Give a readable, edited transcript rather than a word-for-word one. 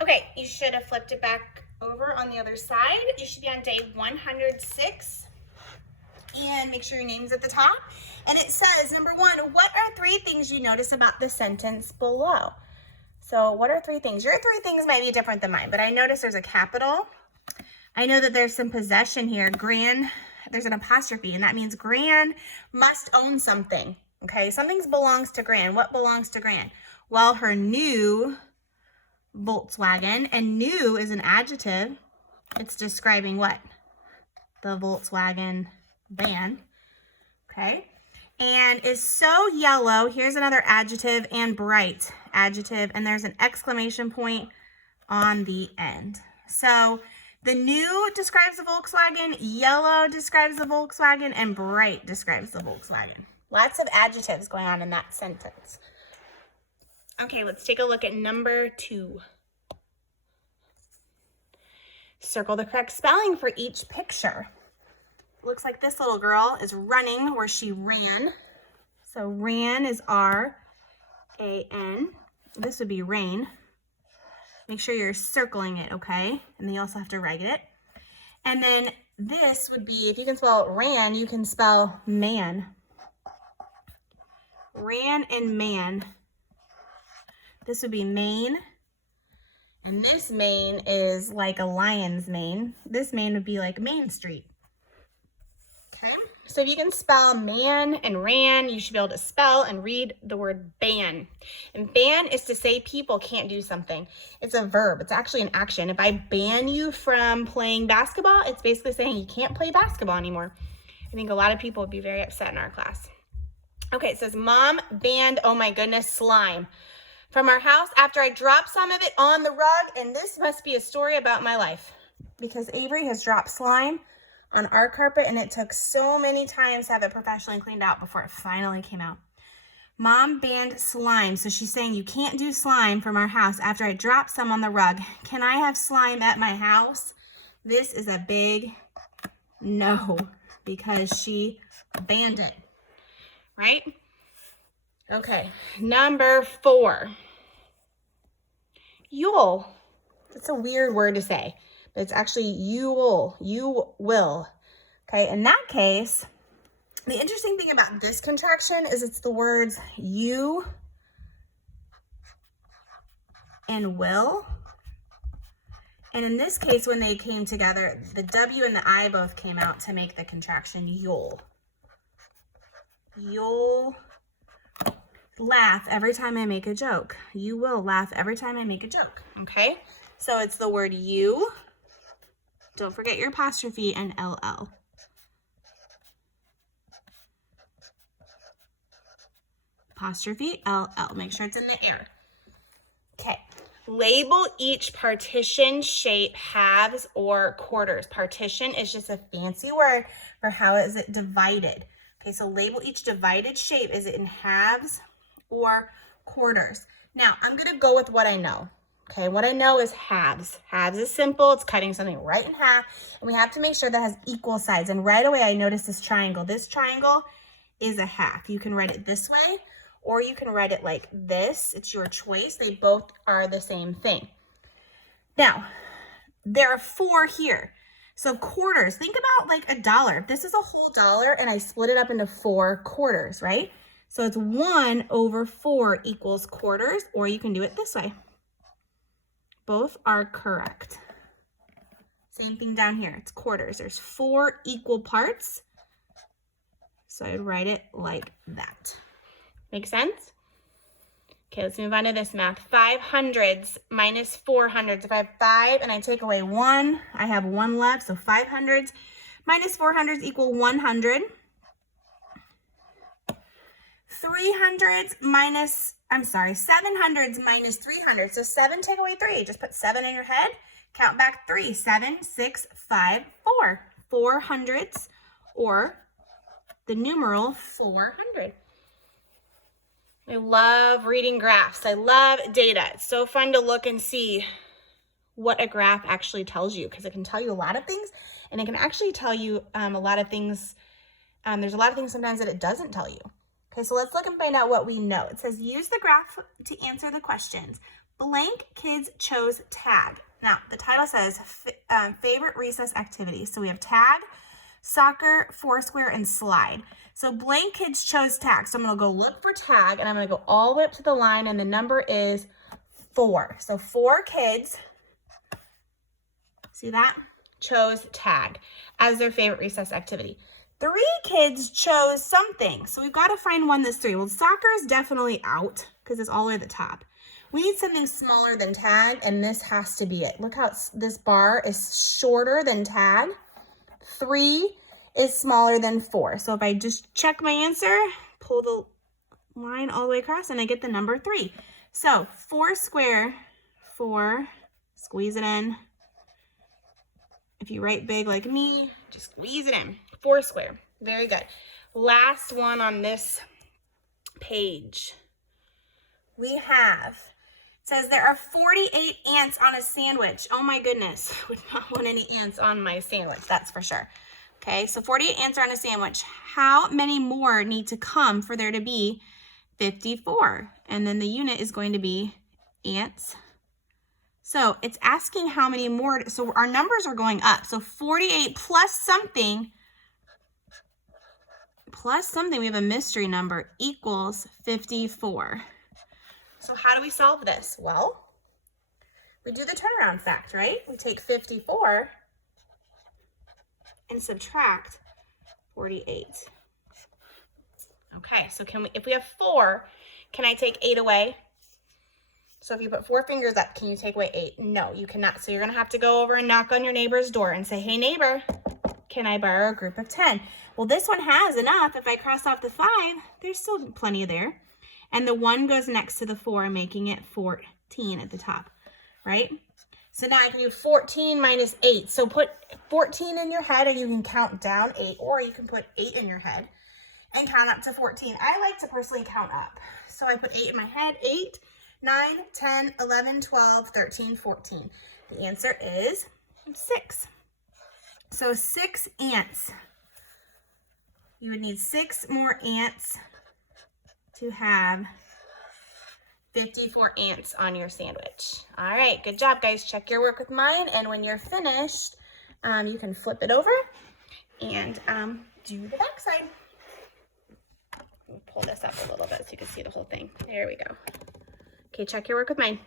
Okay, you should have flipped it back over on the other side. You should be on day 106. And make sure your name's at the top. And it says, number 1, what are 3 things you notice about the sentence below? So what are 3 things? Your 3 things might be different than mine, but I notice there's a capital. I know that there's some possession here. Gran, there's an apostrophe, and that means Gran must own something. Okay, something belongs to Gran. What belongs to Gran? Well, her new Volkswagen, and new is an adjective. It's describing what? The Volkswagen van. Okay, and is so yellow. Here's another adjective, and bright adjective, and there's an exclamation point on the end. So the new describes the Volkswagen, yellow describes the Volkswagen, and bright describes the Volkswagen. Lots of adjectives going on in that sentence. Okay, let's take a look at number 2. Circle the correct spelling for each picture. Looks like this little girl is running where she ran. So ran is R-A-N. This would be rain. Make sure you're circling it, okay? And then you also have to write it. And then this would be, if you can spell ran, you can spell man. Ran and man. This would be mane. And this mane is like a lion's mane. This mane would be like Main Street. Okay, so if you can spell man and ran, you should be able to spell and read the word ban. And ban is to say people can't do something. It's a verb. It's actually an action. If I ban you from playing basketball, it's basically saying you can't play basketball anymore. I think a lot of people would be very upset in our class. Okay, it says, Mom banned, oh my goodness, slime from our house after I dropped some of it on the rug, and this must be a story about my life because Avery has dropped slime on our carpet, and it took so many times to have it professionally cleaned out before it finally came out. Mom banned slime, so she's saying you can't do slime from our house after I dropped some on the rug. Can I have slime at my house? This is a big no because she banned it, right? Okay, number 4. Yule. It's a weird word to say, but it's actually Yule. You will. Okay, in that case, the interesting thing about this contraction is it's the words you and will. And in this case, when they came together, the W and the I both came out to make the contraction Yule. You'll laugh every time I make a joke. You will laugh every time I make a joke. Okay? So it's the word you. Don't forget your apostrophe and LL. Apostrophe LL. Make sure it's in the air. Okay. Label each partition, shape, halves, or quarters. Partition is just a fancy word for how is it divided. Okay, so label each divided shape. Is it in halves or quarters? Now, I'm going to go with what I know. Okay, what I know is halves. Halves is simple. It's cutting something right in half. And we have to make sure that has equal sides. And right away, I noticed this triangle. This triangle is a half. You can write it this way, or you can write it like this. It's your choice. They both are the same thing. Now, there are 4 here. So quarters, think about like a dollar. This is a whole dollar and I split it up into 4 quarters, right? So it's 1/4 equals quarters, or you can do it this way. Both are correct. Same thing down here, it's quarters. There's 4 equal parts. So I'd write it like that. Make sense? Okay, let's move on to this math. 500s minus 400s. If I have 5 and I take away 1, I have 1 left. So 500s minus 400s equal 100. 700s minus 300. So 7 take away 3. Just put 7 in your head. Count back 3. 7, 6, 5, 4. 400s, or the numeral 400. I love reading graphs. I love data. It's so fun to look and see what a graph actually tells you, because it can tell you a lot of things, and it can actually tell you a lot of things. There's a lot of things sometimes that it doesn't tell you. Okay, so let's look and find out what we know. It says use the graph to answer the questions. blank kids chose tag. Now, the title says favorite recess activity. So we have tag, soccer, foursquare, and slide. So blank kids chose tag. So I'm going to go look for tag, and I'm going to go all the way up to the line, and the number is 4. So 4 kids, see that, chose tag as their favorite recess activity. 3 kids chose something. So we've got to find one that's 3. Well, soccer is definitely out because it's all the way at the top. We need something smaller than tag, and this has to be it. Look how this bar is shorter than tag. 3 is smaller than 4. So if I just check my answer, pull the line all the way across, and I get the number 3. So foursquare, 4, squeeze it in. If you write big like me, just squeeze it in. Foursquare. Very good. Last one on this page. We have, it says there are 48 ants on a sandwich. Oh my goodness. Would not want any ants on my sandwich, that's for sure. Okay, so 48 ants are on a sandwich. How many more need to come for there to be 54? And then the unit is going to be ants. So it's asking how many more. So our numbers are going up. So 48 plus something, we have a mystery number, equals 54. So how do we solve this? Well, we do the turnaround fact, right? We take 54 and subtract 48. Okay, so if we have 4, can I take 8 away? So if you put 4 fingers up, can you take away 8? No, you cannot. So you're going to have to go over and knock on your neighbor's door and say, hey, neighbor, can I borrow a group of 10? Well, this one has enough. If I cross off the 5, there's still plenty there. And the 1 goes next to the 4, making it 14 at the top, right? So now I can do 14 minus 8. So put 14 in your head, and you can count down 8, or you can put 8 in your head and count up to 14. I like to personally count up. So I put 8 in my head, 8, 9, 10, 11, 12, 13, 14. The answer is 6. So 6 ants. You would need 6 more ants to have 54 ants on your sandwich. All right, good job, guys. Check your work with mine, and when you're finished, you can flip it over and do the back side. We'll pull this up a little bit so you can see the whole thing. There we go. Okay, check your work with mine.